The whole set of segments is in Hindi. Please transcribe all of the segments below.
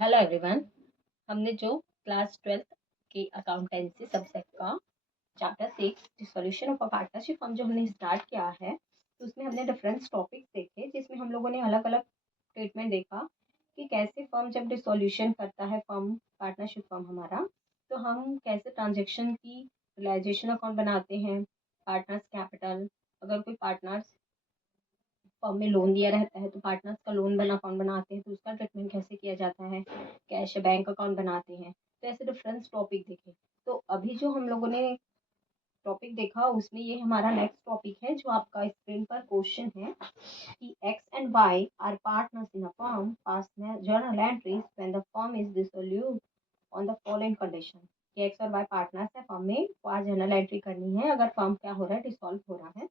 Hello everyone. हमने जो क्लास 12th की अकाउंटेंसी सब्जेक्ट का chapter 6 solution of a partnership firm जो हमने स्टार्ट किया है, तो उसमें हमने डिफरेंस टॉपिक्स देखे, जिसमें हम लोगों ने अलग अलग स्टेटमेंट देखा कि कैसे फर्म जब डिसोल्यूशन करता है, फर्म पार्टनरशिप फर्म हमारा, तो हम कैसे ट्रांजेक्शन की रियलाइजेशन अकाउंट बनाते हैं, पार्टनर्स कैपिटल, अगर कोई पार्टनर्स फर्म में लोन दिया रहता है तो पार्टनर्स का लोन बना अकाउंट बनाते हैं, तो उसका ट्रीटमेंट कैसे किया जाता है, कैश बैंक अकाउंट बनाते हैं। तो ऐसे डिफरेंस टॉपिक देखे। तो अभी जो हम लोगों ने टॉपिक देखा उसमें ये हमारा नेक्स्ट टॉपिक है, जो आपका स्क्रीन पर क्वेश्चन है कि X and Y are partners in a firm, pass journal entries when the firm is dissolute on the following condition. कि एक्स और वाई पार्टनर्स है फर्म में, तो आज जर्नल एंट्री करनी है अगर फर्म क्या हो रहा है, डिसॉल्व हो रहा है,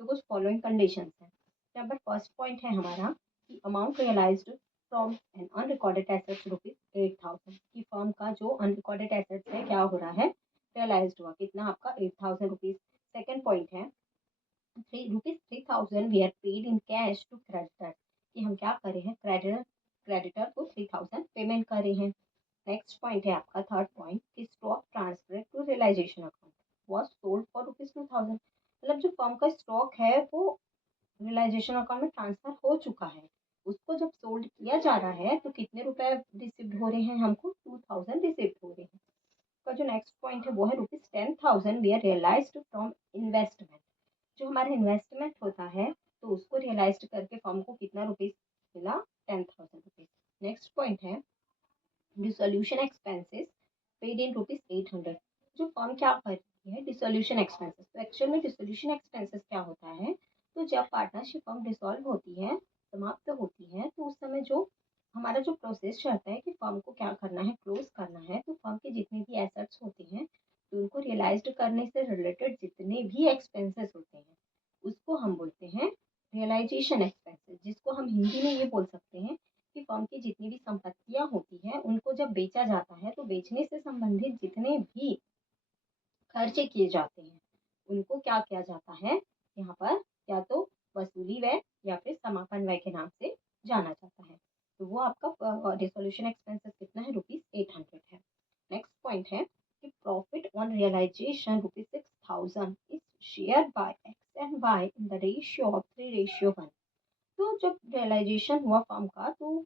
तो कुछ फॉलोइंग कंडीशंस हैं। यहाँ पर फर्स्ट पॉइंट है हमारा कि amount realised from an unrecorded assets ₹8,000। कि फर्म का जो अनरिकॉर्डेड एसेट्स है क्या हो रहा है, रियलाइज्ड हुआ, कितना आपका ₹8,000। सेकेंड पॉइंट है ₹3,000 we are paid in cash to creditor. कि हम क्या कर रहे हैं, क्रेडिटर को 3,000 पेमेंट कर रहे हैं। नेक्स्ट पॉइंट है आपका थर्ड पॉइंट कि stock transfer to realisation account was sold for ₹2,000। मतलब जो फर्म का स्टॉक है वो रियलाइजेशन अकाउंट में ट्रांसफर हो चुका है, उसको जब सोल्ड किया जा रहा है तो कितने रुपए रिसीव्ड हो रहे हैं, हमको 2,000 रिसीव्ड हो रहे हैं। का जो नेक्स्ट पॉइंट है वो है ₹10,000 we are realised from investment. जो हमारा इन्वेस्टमेंट होता है तो उसको रियलाइज करके फर्म को कितना रुपीज मिला, ₹10,000। नेक्स्ट पॉइंट है डिसोल्यूशन एक्सपेंसेस पेड इन ₹800। जो फर्म क्या करती है, डिसोल्यूशन एक्सपेंसेस, तो एक्चुअल में डिसोल्यूशन एक्सपेंसेस क्या होता है, तो जब पार्टनरशिप फर्म डिसॉल्व होती है, समाप्त होती है, तो उस समय जो हमारा जो प्रोसेस चलता है कि फर्म को क्या करना है, क्लोज करना है, तो फर्म के जितने भी एसेट्स होते हैं तो उनको रियलाइज्ड करने से रिलेटेड जितने भी एक्सपेंसेस होते हैं उसको हम बोलते हैं रियलाइजेशन एक्सपेंसेस, जिसको हम हिंदी में ये बोल सकते हैं कि फर्म की जितनी भी संपत्तियां होती हैं उनको जब बेचा जाता है तो बेचने से संबंधित जितने भी खर्चे किए जाते हैं उनको क्या किया जाता है, यहाँ पर या तो वसूली व्यय या फिर समापन व्यय के नाम से जाना जाता है। तो वो आपका डिसोल्यूशन एक्सपेंसेस कितना है, ₹800 है। नेक्स्ट पॉइंट है कि profit on realisation ₹6,000 is share by X and Y in the ratio of 3:1। तो जब रियलाइजेशन हुआ फर्म का, तो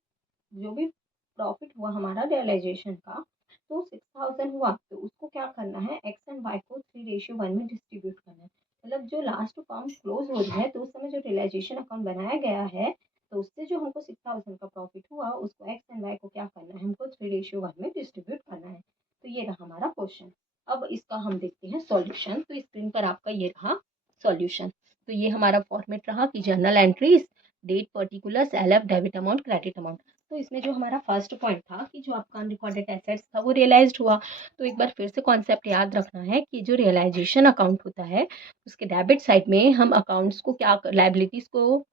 जो भी प्रॉफिट हुआ हमारा रियलाइजेशन का, तो 6,000 हुआ, तो उसको क्या करना है, एक्स एंड वाई को 3:1 में डिस्ट्रीब्यूट करना है। मतलब जो लास्ट फर्म क्लोज हो रही है तो उस समय जो रियलाइजेशन अकाउंट बनाया गया है, तो उससे जो हमको 6,000 का प्रॉफिट हुआ उसको एक्स एंड वाई को क्या करना है, हमको 3:1 में डिस्ट्रीब्यूट करना है। तो ये रहा हमारा क्वेश्चन। अब इसका हम देखते हैं सॉल्यूशन। तो स्क्रीन पर आपका ये रहा सॉल्यूशन। तो ये हमारा फॉर्मेट रहा कि journal entries, date particular, LF, debit amount, credit amount. तो इसमें जो हमारा फर्स्ट पॉइंट था कि जो आपका अनरिकॉर्डेड एसेट्स था वो रियलाइज्ड हुआ। तो एक बार फिर से कॉन्सेप्ट याद रखना है कि जो रियलाइजेशन अकाउंट होता है उसके डेबिट साइड में हम अकाउंट्स को क्या, लाइबिलिटीज को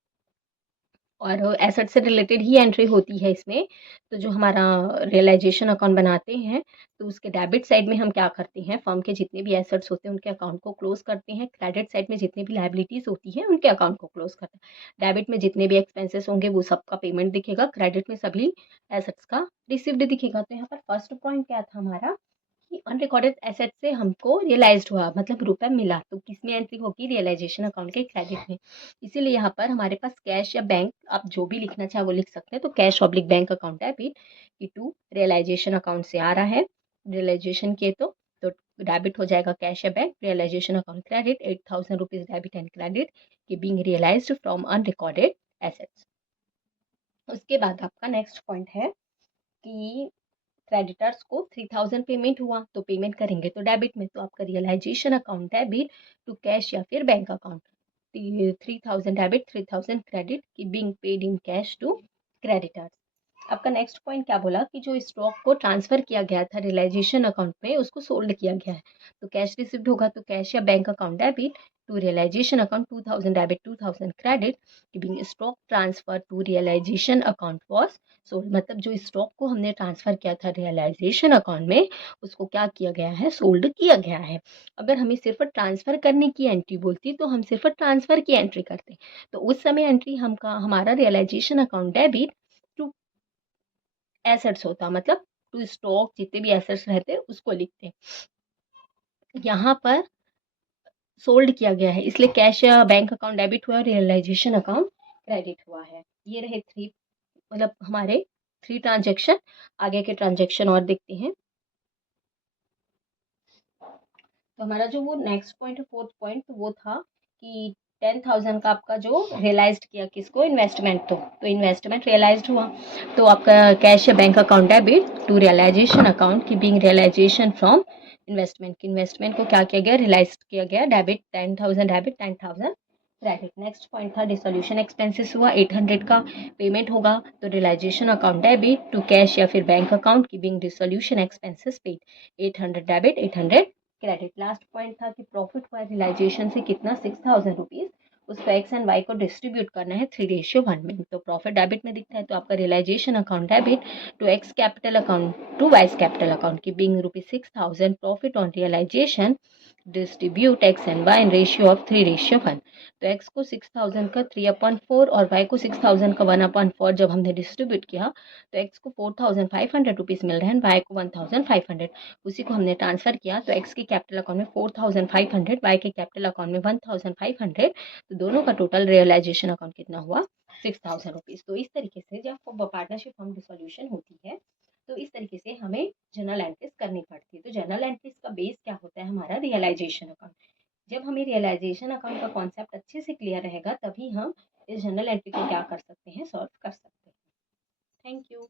और एसेट से रिलेटेड ही एंट्री होती है इसमें। तो जो हमारा रियलाइजेशन अकाउंट बनाते हैं तो उसके डेबिट साइड में हम क्या करते हैं, फर्म के जितने भी एसेट्स होते हैं उनके अकाउंट को क्लोज करते हैं। क्रेडिट साइड में जितने भी लाइबिलिटीज होती हैं उनके अकाउंट को क्लोज करते हैं। डेबिट में जितने भी एक्सपेंसेस होंगे वो सबका पेमेंट दिखेगा, क्रेडिट में सभी एसेट्स का रिसिव्ड दिखेगा। तो यहाँ पर फर्स्ट पॉइंट क्या था हमारा कि अनरिकॉर्डेड एसेट से हमको रियलाइज्ड हुआ, मतलब रुपए मिला, तो किसमें एंट्री होगी, रियलाइजेशन अकाउंट के क्रेडिट में। इसीलिए यहाँ पर हमारे पास कैश या बैंक, आप जो भी लिखना चाहे वो लिख सकते हैं। तो कैश ऑब्लिक बैंक अकाउंट है डेबिट कि टू रियलाइजेशन अकाउंट से आ रहा है, रियलाइजेशन के तो डेबिट हो जाएगा कैश या bank, realisation account credit, ₹8,000 debit and credit की being realised from unrecorded assets. उसके बाद आपका नेक्स्ट पॉइंट है कि क्रेडिटर्स को 3,000 पेमेंट हुआ, तो पेमेंट करेंगे तो डेबिट में, तो आपका realisation account debit to cash या फिर बैंक अकाउंट। 3,000 डेबिट, 3,000 क्रेडिट की being paid in cash to creditors. आपका नेक्स्ट पॉइंट क्या बोला कि जो स्टॉक को ट्रांसफर किया गया था रियलाइजेशन अकाउंट में उसको सोल्ड किया गया है, तो कैश रिसिव्ड होगा, तो कैश या bank account debit to realisation account, 2,000 debit, 2,000 credit की being stock transfer to realisation account was sold. मतलब जो स्टॉक को हमने ट्रांसफर किया था रियलाइजेशन अकाउंट में उसको क्या किया गया है, सोल्ड किया गया है। अगर हमें सिर्फ ट्रांसफर करने की एंट्री बोलती तो हम सिर्फ ट्रांसफर की एंट्री करते, तो उस समय एंट्री हमारा realisation account debit to assets होता, मतलब टू स्टॉक जितने भी एसेट्स रहते हैं उसको लिखते हैं। यहाँ पर सोल्ड किया गया है, इसलिए कैश या बैंक अकाउंट डेबिट हुआ, रियलाइजेशन अकाउंट क्रेडिट हुआ है। ये रहे थ्री, मतलब हमारे थ्री ट्रांजेक्शन। आगे के ट्रांजेक्शन और देखते हैं। तो हमारा जो वो नेक्स्ट पॉइंट है, फोर्थ पॉइंट, तो वो था कि 10,000 का आपका जो रियलाइज्ड किया किसको, इन्वेस्टमेंट, तो इन्वेस्टमेंट रियलाइज्ड हुआ। तो आपका कैश या bank account debit to realisation account की बीइंग रियलाइजेशन फ्रॉम इन्वेस्टमेंट, की इन्वेस्टमेंट को क्या किया गया, रियलाइज किया गया, debit 10,000 debit 10,000 credit. Next point था डिसोल्यूशन एक्सपेंसेस हुआ, 800 का पेमेंट होगा, तो realisation account debit to cash या फिर बैंक अकाउंट की being dissolution expenses paid, 800 debit 800 credit. Last point था कि प्रॉफिट हुआ रियलाइजेशन से कितना, 6,000 रुपीज, उसको एक्स एंड वाई को डिस्ट्रीब्यूट करना है 3:1 में। तो प्रॉफिट डेबिट में दिखता है, तो आपका realisation account debit to X capital account to Y's capital account की being ₹6,000, profit on realisation distribute X and Y in ratio of 3:1। तो एक्स को 6,000 का 3/4 और वाई को 6,000 का 1/4 जब हमने डिस्ट्रीब्यूट किया, तो एक्स को 4,500 रुपीज़ मिल रहे हैं, वाई को 1,500, उसी को हमने ट्रांसफ़र किया। तो एक्स के कैपिटल अकाउंट में 4,500, वाई के कैपिटल अकाउंट में 1,500, तो दोनों का टोटल रियलाइजेशन अकाउंट कितना हुआ, 6,000 रुपीज़। तो इस तरीके से जब पार्टनरशिप फर्म डिसोल्यूशन होती है, तो इस तरीके से हमें जर्नल एंट्रीज करनी पड़ती है। तो जर्नल एंट्रीज का बेस क्या होता है, हमारा रियलाइजेशन अकाउंट। जब हमें रियलाइजेशन अकाउंट का कॉन्सेप्ट अच्छे से क्लियर रहेगा, तभी हम इस जर्नल एंट्री को क्या कर सकते हैं, सॉल्व कर सकते हैं। Thank you.